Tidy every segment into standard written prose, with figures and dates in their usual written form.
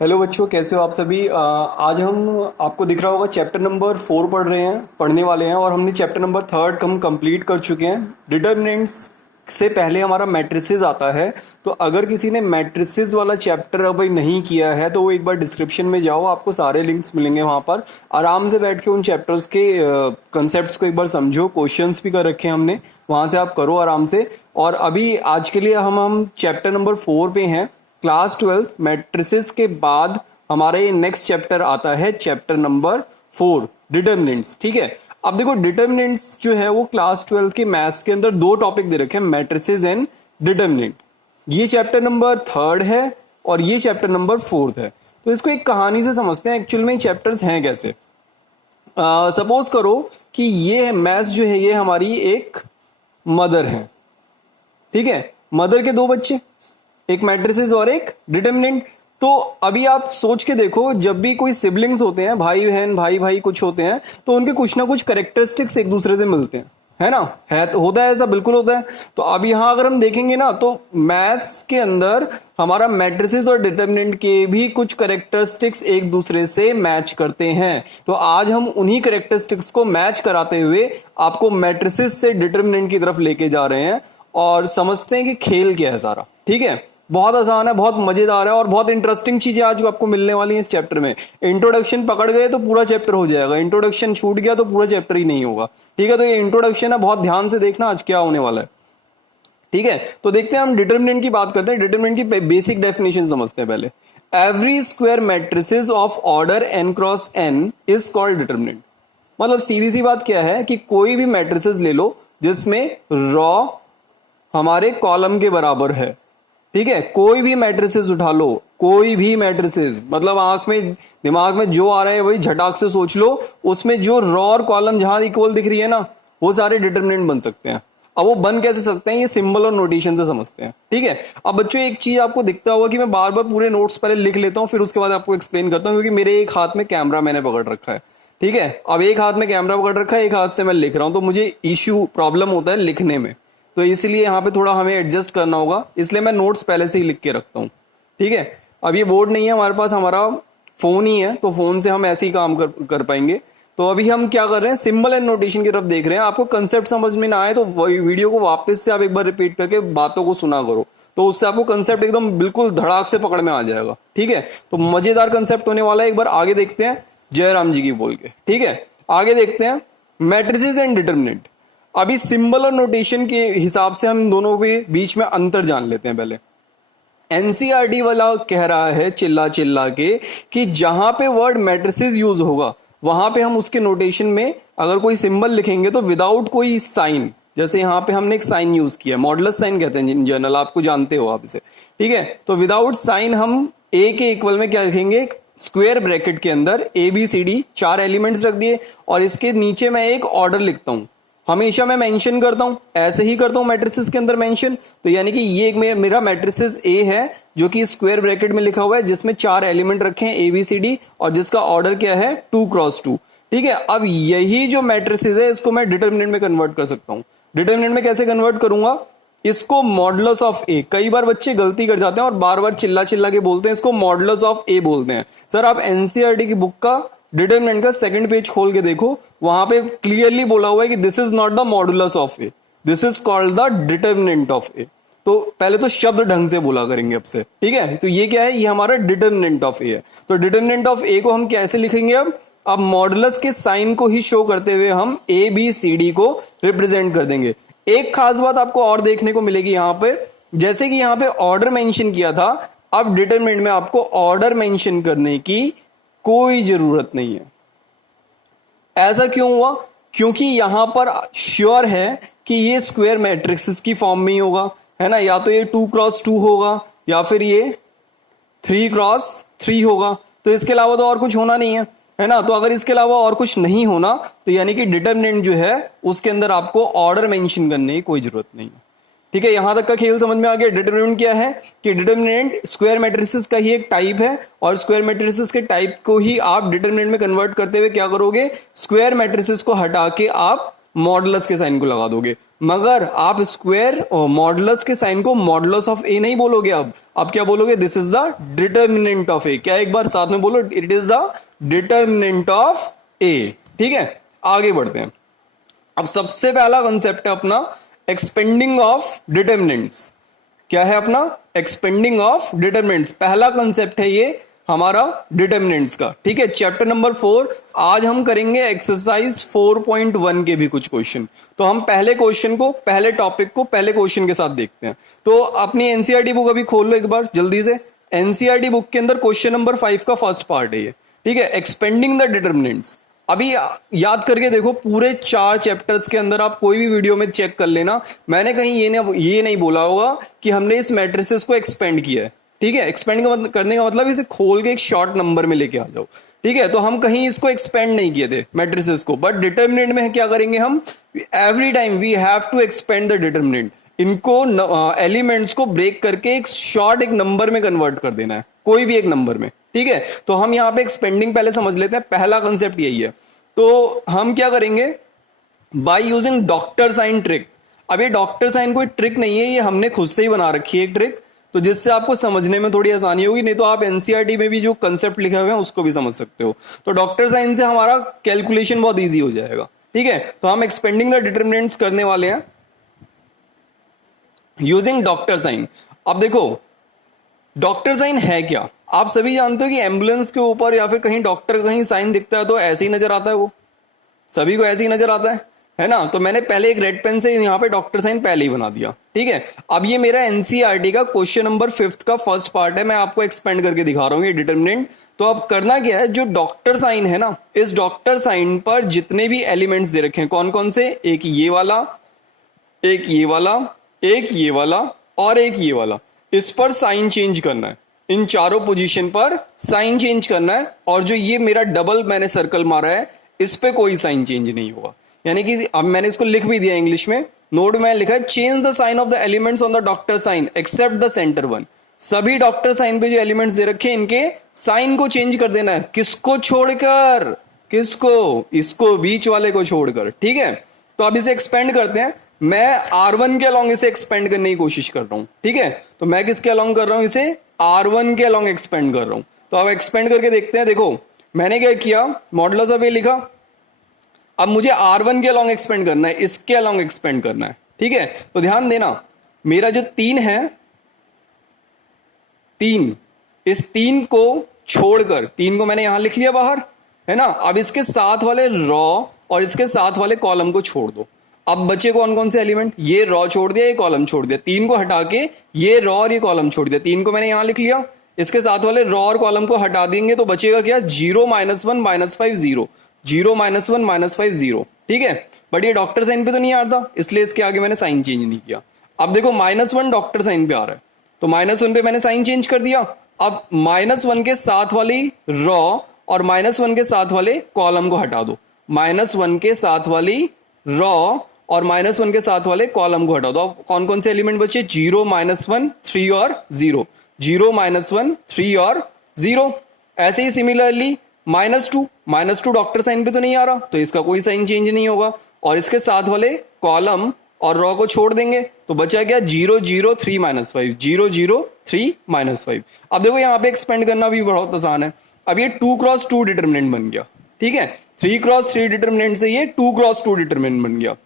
Hello बच्चों, कैसे हो आप सभी। आज हम आपको दिख रहा होगा चैप्टर नंबर 4 पढ़ने वाले हैं और हमने चैप्टर नंबर 3 हम कंप्लीट कर चुके हैं। डिटर्मिनेंट्स से पहले हमारा मैट्रिसेस आता है। तो अगर किसी ने मैट्रिसेस वाला चैप्टर अभी नहीं किया है तो वो एक बार डिस्क्रिप्शन में जाओ, आपको सारे लिंक्स मिलेंगे वहाँ पर। आराम से बैठ के उन चैप्टर्स के कंसेप्ट को एक बार समझो, क्वेश्चंस भी कर रखे हैं हमने, वहाँ से आप करो आराम से। और अभी आज के लिए हम चैप्टर नंबर 4 पे हैं, क्लास 12 मैट्रिसेस के बाद हमारे नेक्स्ट चैप्टर आता है चैप्टर नंबर 4 डिटर्मिनेंट्स। ठीक है, अब देखो डिटर्मिनेंट्स जो है वो क्लास 12 के मैथ्स के अंदर दो टॉपिक दे रखे हैं, मैट्रिसेस एंड डिटर्मिनेंट। ये चैप्टर नंबर 3 है और ये चैप्टर नंबर 4 है। तो इसको एक कहानी से समझते हैं एक्चुअल में चैप्टर्स हैं कैसे। सपोज करो कि ये मैथ्स जो है ये हमारी एक मदर है। ठीक है, मदर के दो बच्चे, एक मैट्रिसेस और एक डिटर्मिनेंट। तो अभी आप सोच के देखो, जब भी कोई सिबलिंग्स होते हैं, भाई बहन भाई भाई कुछ होते हैं, तो उनके कुछ ना कुछ कैरेक्टरिस्टिक्स एक दूसरे से मिलते हैं, है ना। है तो होता है, ऐसा बिल्कुल होता है। तो अब यहां अगर हम देखेंगे ना, तो मैथ्स के अंदर हमारा मैट्रिसेस और डिटर्मिनेंट के भी कुछ कैरेक्टरिस्टिक्स एक दूसरे से मैच करते हैं। तो आज हम उन्हीं कैरेक्टरिस्टिक्स को मैच कराते हुए आपको मैट्रिसेस से डिटर्मिनेंट की तरफ लेके जा रहे हैं और समझते हैं कि खेल क्या है सारा। ठीक है, बहुत आसान है, बहुत मजेदार है और बहुत इंटरेस्टिंग चीजें आज आपको मिलने वाली हैं इस चैप्टर में। इंट्रोडक्शन पकड़ गए तो पूरा चैप्टर हो जाएगा, इंट्रोडक्शन छूट गया तो पूरा चैप्टर ही नहीं होगा। ठीक है, तो ये इंट्रोडक्शन है, बहुत ध्यान से देखना आज क्या होने वाला है। ठीक है, तो देखते हैं, हम डिटर्मिनेंट की बात करते हैं। डिटर्मिनेंट की बेसिक डेफिनेशन समझते हैं पहले। Every square matrices of order n cross n is called determinant. मतलब सीधी सी बात क्या है कि कोई भी मैट्रिसेस ले लो जिसमें रॉ हमारे कॉलम के बराबर है। ठीक है, कोई भी मैट्रिसेस उठा लो, कोई भी मैट्रिसेस, मतलब आंख में दिमाग में जो आ रहा है वही झटाक से सोच लो, उसमें जो रॉ और कॉलम जहां इक्वल दिख रही है ना, वो सारे डिटर्मिनेंट बन सकते हैं। अब वो बन कैसे सकते हैं, ये सिंबल और नोटेशन से समझते हैं। ठीक है, अब बच्चों एक चीज आपको दिखता होगा कि मैं बार बार पूरे नोट्स पहले लिख लेता हूं, फिर उसके बाद आपको एक्सप्लेन करता हूं, क्योंकि मेरे एक हाथ में कैमरा मैंने पकड़ रखा है। ठीक है, अब एक हाथ में कैमरा पकड़ रखा है, एक हाथ से मैं लिख रहा हूं, तो मुझे इश्यू प्रॉब्लम होता है लिखने में, तो इसलिए यहाँ पे थोड़ा हमें एडजस्ट करना होगा, इसलिए मैं नोट्स पहले से ही लिख के रखता हूँ। ठीक है, अब ये बोर्ड नहीं है हमारे पास, हमारा फोन ही है, तो फोन से हम ऐसे ही काम कर पाएंगे। तो अभी हम क्या कर रहे हैं, सिंबल एंड नोटेशन की तरफ देख रहे हैं। आपको कंसेप्ट समझ में ना आए तो वीडियो को वापस से आप एक बार रिपीट करके बातों को सुना करो, तो उससे आपको कंसेप्ट एकदम बिल्कुल धड़ाक से पकड़ में आ जाएगा। ठीक है, तो मजेदार कंसेप्ट होने वाला है, एक बार आगे देखते हैं जयराम जी की बोल के। ठीक है, आगे देखते हैं मैट्रिसेस एंड डिटर्मिनेंट। अभी सिंबल और नोटेशन के हिसाब से हम दोनों के बीच में अंतर जान लेते हैं पहले। एनसीईआरटी वाला कह रहा है चिल्ला चिल्ला के कि जहां पे वर्ड मैट्रिसेस यूज होगा वहां पे हम उसके नोटेशन में अगर कोई सिंबल लिखेंगे तो विदाउट कोई साइन, जैसे यहां पे हमने एक साइन यूज किया, मॉडुलस साइन कहते हैं इन जनरल, आपको जानते हो आप इसे। ठीक है, तो विदाउट साइन हम ए के इक्वल में क्या लिखेंगे, स्क्वायर ब्रैकेट के अंदर ABCD 4 एलिमेंट्स रख दिए और इसके नीचे मैं एक ऑर्डर लिखता हूं। हमेशा मैं मेंशन करता हूं, ऐसे ही करता हूं मैट्रिसेस के अंदर मेंशन। तो यानी कि ये एक मेरा मैट्रिसेस ए है जो कि स्क्वायर ब्रैकेट में लिखा हुआ है, जिसमें 4 एलिमेंट रखे हैं ABCD और जिसका ऑर्डर क्या है 2 क्रॉस 2। ठीक है, अब यही जो मैट्रिसेस है इसको मैं डिटर्मिनेंट में कन्वर्ट कर सकता हूं। डिटर्मिनेंट में कैसे कन्वर्ट करूंगा, इसको मॉडुलस ऑफ ए, कई बार बच्चे गलती कर जाते हैं और बार बार चिल्ला चिल्ला के बोलते हैं, इसको मॉडुलस ऑफ ए बोलते हैं। सर आप एनसीईआरटी की बुक का डिटर्मिनेंट का सेकंड पेज खोल के देखो, वहां पे क्लियरली बोला हुआ है कि this is not the modulus of a, this is called the determinant of a. तो पहले तो शब्द ढंग से बोला करेंगे अब से। ठीक है, तो ये क्या है, ये हमारा डिटर्मिनेंट ऑफ ए है। तो डिटर्मिनेंट ऑफ ए को हम कैसे लिखेंगे, अब मॉडुलस के साइन को ही शो करते हुए हम ABCD को रिप्रेजेंट कर देंगे। एक खास बात आपको और देखने को मिलेगी यहाँ पे, जैसे कि यहाँ पे ऑर्डर मेंशन किया था, अब डिटरमिनेंट में आपको ऑर्डर मेंशन करने की कोई जरूरत नहीं है। ऐसा क्यों हुआ, क्योंकि यहां पर श्योर है कि ये स्क्वायर मैट्रिक्स की फॉर्म में ही होगा, है ना। या तो ये 2 क्रॉस 2 होगा या फिर ये 3 क्रॉस 3 होगा, तो इसके अलावा तो और कुछ होना नहीं है ना। तो अगर इसके अलावा और कुछ नहीं होना तो यानी कि डिटर्मिनेंट जो है उसके अंदर आपको ऑर्डर मेंशन करने की कोई जरूरत नहीं है। ठीक है, यहां तक का खेल समझ में आ गया। डिटर्मिनेंट क्या है कि डिटर्मिनेंट स्क्वायर मैट्रिसेस का ही एक टाइप है और स्क्वायर मैट्रिसेस के टाइप को ही आप डिटर्मिनेंट में कन्वर्ट करते हुए क्या करोगे, स्क्वायर मैट्रिसेस को हटा के आप मॉडुलस के साइन को लगा दोगे, मगर आप स्क्वायर और मॉडुलस के साइन को मॉडुलस ऑफ ए नहीं बोलोगे। अब क्या बोलोगे? This is the determinant of a. क्या, एक बार साथ में बोलो, it is the determinant of a. ठीक है, आगे बढ़ते हैं। अब सबसे पहला कंसेप्ट है अपना एक्सपेंडिंग ऑफ डिटर्मिनेंट्स। क्या है अपना? Expanding of determinants. पहला कंसेप्ट है ये हमारा डिटर्मिनेंट्स का। ठीक है, चैप्टर नंबर 4। आज हम करेंगे एक्सरसाइज 4.1 के भी कुछ क्वेश्चन। तो हम पहले क्वेश्चन को, पहले टॉपिक को पहले क्वेश्चन के साथ देखते हैं। तो अपनी एनसीईआरटी बुक अभी खोल लो एक बार जल्दी से। एनसीईआरटी बुक के अंदर क्वेश्चन नंबर 5 का फर्स्ट पार्ट है ये। ठीक है, एक्सपेंडिंग द डिटर्मिनेंट्स। अभी याद करके देखो, पूरे 4 चैप्टर्स के अंदर आप कोई भी वीडियो में चेक कर लेना, मैंने कहीं ये नहीं बोला होगा कि हमने इस मैट्रिसेस को एक्सपेंड किया है। ठीक है, एक्सपेंड करने का मतलब इसे खोल के एक शॉर्ट नंबर में लेके आ जाओ। ठीक है, तो हम कहीं इसको एक्सपेंड नहीं किए थे मैट्रिसेस को, बट डिटर्मिनेंट में क्या करेंगे हम? Every time we have to expand the determinant. इनको एलिमेंट्स को ब्रेक करके एक शॉर्ट, एक नंबर में कन्वर्ट कर देना है, कोई भी एक नंबर में। ठीक है, तो हम यहाँ पे एक्सपेंडिंग पहले समझ लेते हैं। पहला कंसेप्ट यही है। तो हम क्या करेंगे? By using doctor sign trick. अब ये डॉक्टर साइन कोई ट्रिक नहीं है, ये हमने खुद से ही बना रखी है एक ट्रिक, तो जिससे आपको समझने में थोड़ी आसानी होगी। नहीं तो आप एनसीईआरटी में भी जो कंसेप्ट लिखे हुए हैं उसको भी समझ सकते हो। तो डॉक्टर साइन से हमारा कैलकुलेशन बहुत ईजी हो जाएगा। ठीक है, तो हम एक्सपेंडिंग द डिटर्मिनेंट्स करने वाले हैं यूजिंग डॉक्टर साइन। अब देखो, डॉक्टर साइन है क्या? आप सभी जानते हो कि एम्बुलेंस के ऊपर या फिर कहीं डॉक्टर कहीं साइन दिखता है तो ऐसे ही नजर आता है, वो सभी को ऐसे ही नजर आता है ना? तो मैंने पहले एक रेड पेन से यहाँ पे डॉक्टर साइन पहले ही बना दिया। ठीक है, अब ये मेरा एनसीईआरटी का क्वेश्चन नंबर 5 का फर्स्ट पार्ट है। मैं आपको एक्सपेंड करके दिखा रहा हूँ ये डिटर्मिनेंट। तो अब करना क्या है, जो डॉक्टर साइन है ना, इस डॉक्टर साइन पर जितने भी एलिमेंट्स दे रखे हैं, कौन कौन से? एक ये वाला, एक ये वाला, एक ये वाला और एक ये वाला, इस पर साइन चेंज करना है। इन चारों पोजीशन पर साइन चेंज करना है। और जो ये मेरा डबल मैंने सर्कल मारा है, इस पे कोई साइन चेंज नहीं होगा। यानी कि अब मैंने इसको लिख भी दिया इंग्लिश में, नोट में लिखा है change the sign of the elements on the doctor sign except the centre one. सभी डॉक्टर साइन पे जो एलिमेंट्स दे रखे हैं, इनके साइन को चेंज कर देना है। किसको छोड़कर? किसको? इसको, बीच वाले को छोड़कर। ठीक है, तो अब इसे एक्सपेंड करते हैं। मैं R1 के अलॉन्ग इसे एक्सपेंड करने की कोशिश कर रहा हूं। ठीक है, तो मैं किसके अलॉन्ग कर रहा हूं? इसे R1 के अलॉन्ग एक्सपेंड कर रहा हूं। तो अब एक्सपेंड करके देखते हैं। देखो मैंने क्या किया, मॉडुलस ऑफ ए लिखा। अब मुझे R1 के अलॉन्ग एक्सपेंड करना है, इसके अलॉन्ग एक्सपेंड करना है। ठीक है, तो ध्यान देना, मेरा जो 3 है, 3, इस 3 को छोड़कर, 3 को मैंने यहां लिख लिया बाहर, है ना? अब इसके साथ वाले रॉ और इसके साथ वाले कॉलम को छोड़ दो। अब बचे कौन कौन से एलिमेंट? ये रॉ छोड़ दिया, ये कॉलम छोड़ दिया। 3 को हटा के ये रॉ और ये कॉलम छोड़ दिया। 3 को मैंने यहां लिख लिया, इसके साथ वाले रॉ और कॉलम को हटा देंगे तो बचेगा क्या? 0 -1 -5 0, 0 -1 -5 0। ठीक है, बट ये डॉक्टर साइन पे तो नहीं आ रहा, इसलिए इसके आगे मैंने साइन चेंज नहीं किया। अब देखो -1 डॉक्टर साइन पे आ रहा है, तो -1 पे मैंने साइन चेंज कर दिया। अब -1 के साथ वाली रॉ और -1 के साथ वाले कॉलम को हटा दो। -1 के साथ वाली रॉ और -1 के साथ वाले कॉलम को हटा दो। अब कौन कौन से एलिमेंट बचे? 0 -1 3 और 0, 0 -1 3 और 0। ऐसे ही सिमिलरली -2 डॉक्टर साइन पे तो नहीं आ रहा, तो इसका कोई साइन चेंज नहीं होगा। और इसके साथ वाले कॉलम और रॉ को छोड़ देंगे तो बचा क्या? 0 0 3 -5, 0 0 3 -5। अब देखो यहाँ पे एक्सपेंड करना भी बहुत आसान है। अब ये 2 × 2 डिटर्मिनेंट बन गया। ठीक है, 3 × 3 डिटर्मिनेंट से ये 2 × 2 डिटर्मिनेंट बन गया,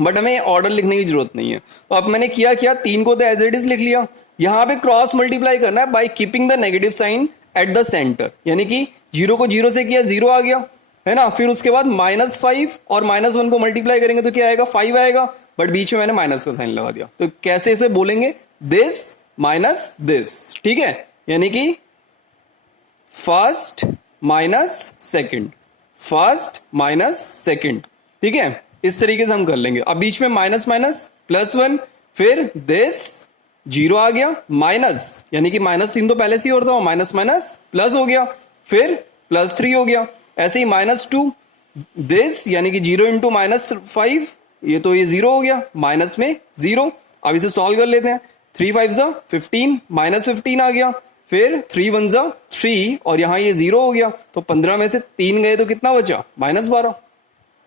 बट हमें ऑर्डर लिखने की जरूरत नहीं है। तो अब मैंने क्या 3 को तो एज इट इज लिख लिया। यहां पे क्रॉस मल्टीप्लाई करना है by keeping the negative sign at the centre, यानी कि 0 को 0 से किया, 0 आ गया, है ना? फिर उसके बाद -5 और -1 को मल्टीप्लाई करेंगे तो क्या आएगा? 5 आएगा, बट बीच में मैंने माइनस का साइन लगा दिया। तो कैसे इसे बोलेंगे? This minus this. ठीक है, यानी कि first minus second, first minus second. ठीक है, इस तरीके से हम कर लेंगे। अब बीच में माइनस माइनस +1, फिर दिस 0 आ गया, माइनस, यानी कि -3 तो पहले से ही होता है, माइनस माइनस प्लस हो गया, फिर +3 हो गया। ऐसे ही -2 दिस, यानी कि 0 × -5, ये तो ये 0 हो गया, माइनस में 0। अब इसे सॉल्व कर लेते हैं। 3 5 15, -15 आ गया, फिर 3 1 3 और यहां ये 0 हो गया, तो 15 में से 3 गए तो कितना बचा? -12।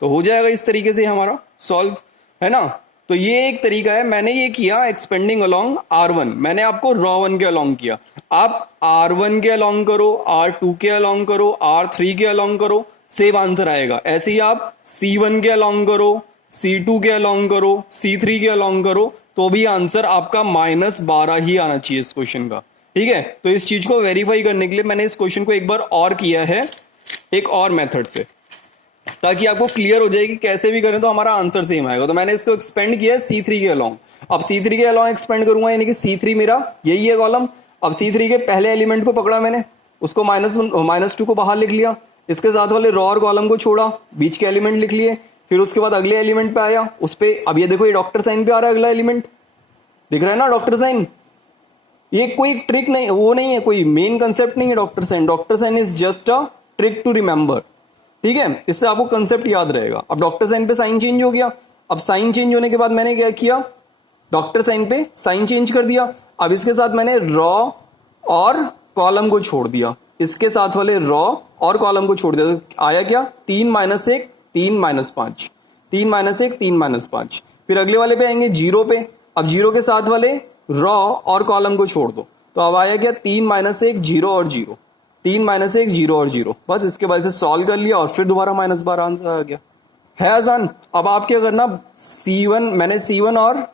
तो हो जाएगा इस तरीके से हमारा सॉल्व, है ना। तो ये एक तरीका है, मैंने ये किया एक्सपेंडिंग अलोंग R1, मैंने आपको ρ1 के अलोंग किया, आप R1 के अलोंग करो, R2 के अलोंग करो, R3 के अलोंग करो, सेम आंसर आएगा। ऐसे ही आप C1 के अलोंग करो, C2 के अलोंग करो, C3 के अलोंग करो, तो भी आंसर आपका -12 ही आना चाहिए इस क्वेश्चन का, ठीक है। तो इस चीज को वेरीफाई करने के लिए मैंने इस क्वेश्चन को एक बार और किया है एक और मेथड से, ताकि आपको क्लियर हो जाए कि कैसे भी करें तो हमारा आंसर सेम आएगा। तो मैंने इसको एक्सपेंड किया है C3 के अलोंग। अब C3 के अलोंग एक्सपेंड करूंगा, यानी कि C3 मेरा यही है कॉलम। अब C3 के पहले एलिमेंट को पकड़ा मैंने, उसको -2 को बाहर लिख लिया, इसके साथ वाले रॉ और कॉलम को छोड़ा, बीच के एलिमेंट लिख लिए, फिर उसके बाद अगले एलिमेंट पे आया, उस पे अब ये देखो ये डॉक्टर साइन पे आ रहा है अगला एलिमेंट, दिख रहा है ना डॉक्टर साइन। ये कोई ट्रिक नहीं, वो नहीं है, कोई मेन कंसेप्ट नहीं है doctor sign. Doctor sign is just a trick to remember, ठीक है, इससे आपको कंसेप्ट याद रहेगा। अब डॉक्टर साइन पे साइन चेंज हो गया, अब साइन चेंज होने के बाद मैंने क्या किया, डॉक्टर साइन पे साइन चेंज कर दिया। अब इसके साथ मैंने रॉ और कॉलम को छोड़ दिया, इसके साथ वाले रॉ और कॉलम को छोड़ दिया, तो आया क्या 3 - 1 3 - 5, 3 - 1 3 - 5। फिर अगले वाले पे आएंगे 0 पे, अब 0 के साथ वाले रॉ और कॉलम को छोड़ दो, तो अब आया क्या 3 - 1 0 और 0, 3 - 1 0 और 0। बस इसके बाद से सॉल्व कर लिया और फिर दोबारा -12 आंसर आ गया, है आसान। अब आप क्या करना, C1 मैंने C1 और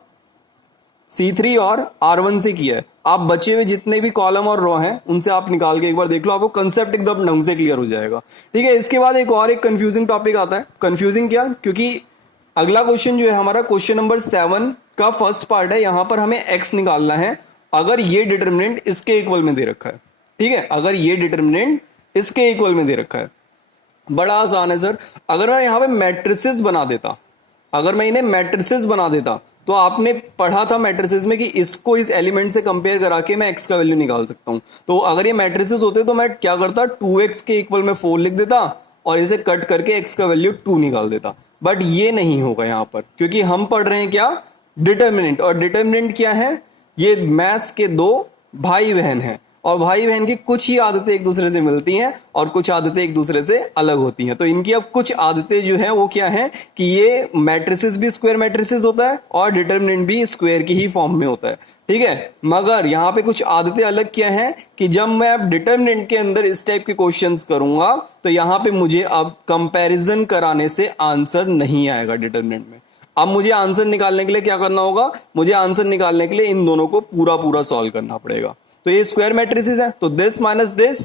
C3 और R1 से किया है, आप बचे हुए जितने भी कॉलम और रो हैं उनसे आप निकाल के एक बार देख लो, आपको कंसेप्ट एकदम ढंग से क्लियर हो जाएगा, ठीक है। इसके बाद एक कंफ्यूजिंग टॉपिक आता है। कंफ्यूजिंग क्या, क्योंकि अगला क्वेश्चन जो है हमारा क्वेश्चन नंबर 7 का फर्स्ट पार्ट है, यहां पर हमें x निकालना है अगर ये डिटर्मिनेंट इसके इक्वल में दे रखा है, ठीक है, अगर ये डिटर्मिनेंट इसके इक्वल में दे रखा है। बड़ा आसान है सर, अगर मैं यहां पे मैट्रिसेस बना देता, अगर मैं इन्हें मैट्रिसेस बना देता, तो आपने पढ़ा था मैट्रिसेस में कि इसको इस एलिमेंट से कंपेयर करा के मैं x का वैल्यू निकाल सकता हूं। तो अगर ये मैट्रिसेस होते तो मैं क्या करता, 2x के इक्वल में 4 लिख देता और इसे कट करके x का वैल्यू 2 निकाल देता। बट ये नहीं होगा यहां पर, क्योंकि हम पढ़ रहे हैं क्या, डिटर्मिनेंट। और डिटर्मिनेंट क्या है, ये मैथ्स के 2 भाई बहन हैं, और भाई बहन की कुछ ही आदतें एक दूसरे से मिलती हैं और कुछ आदतें एक दूसरे से अलग होती हैं। तो इनकी अब कुछ आदतें जो हैं वो क्या हैं कि ये मैट्रिसेस भी स्क्वायर मैट्रिसेस होता है और डिटर्मिनेंट भी स्क्वायर की ही फॉर्म में होता है, ठीक है। मगर यहाँ पे कुछ आदतें अलग क्या हैं कि जब मैं अब डिटर्मिनेंट के अंदर इस टाइप के क्वेश्चंस करूंगा तो यहाँ पे मुझे अब कंपैरिजन कराने से आंसर नहीं आएगा डिटर्मिनेंट में। अब मुझे आंसर निकालने के लिए क्या करना होगा, मुझे आंसर निकालने के लिए इन दोनों को पूरा पूरा सॉल्व करना पड़ेगा। तो ये स्क्वायर मैट्रिसेस है, तो दिस माइनस दिस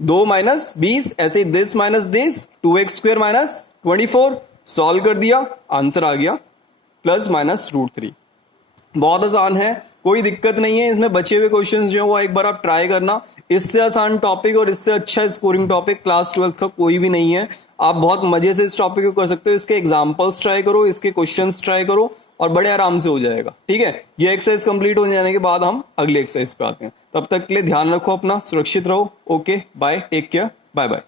2 माइनस 20, ऐसे ही this minus this 2x² minus 24, solve कर दिया आंसर आ गया +-√3। बहुत आसान है, कोई दिक्कत नहीं है इसमें। बचे हुए क्वेश्चंस जो है वो एक बार आप ट्राई करना, इससे आसान टॉपिक और इससे अच्छा स्कोरिंग टॉपिक क्लास 12 का कोई भी नहीं है। आप बहुत मजे से इस टॉपिक को कर सकते हो, इसके एग्जाम्पल्स ट्राई करो, इसके क्वेश्चंस ट्राई करो और बड़े आराम से हो जाएगा, ठीक है। ये एक्सरसाइज कंप्लीट हो जाने के बाद हम अगले एक्सरसाइज पे आते हैं। तब तक के लिए ध्यान रखो अपना, सुरक्षित रहो। Okay bye, take care, bye bye.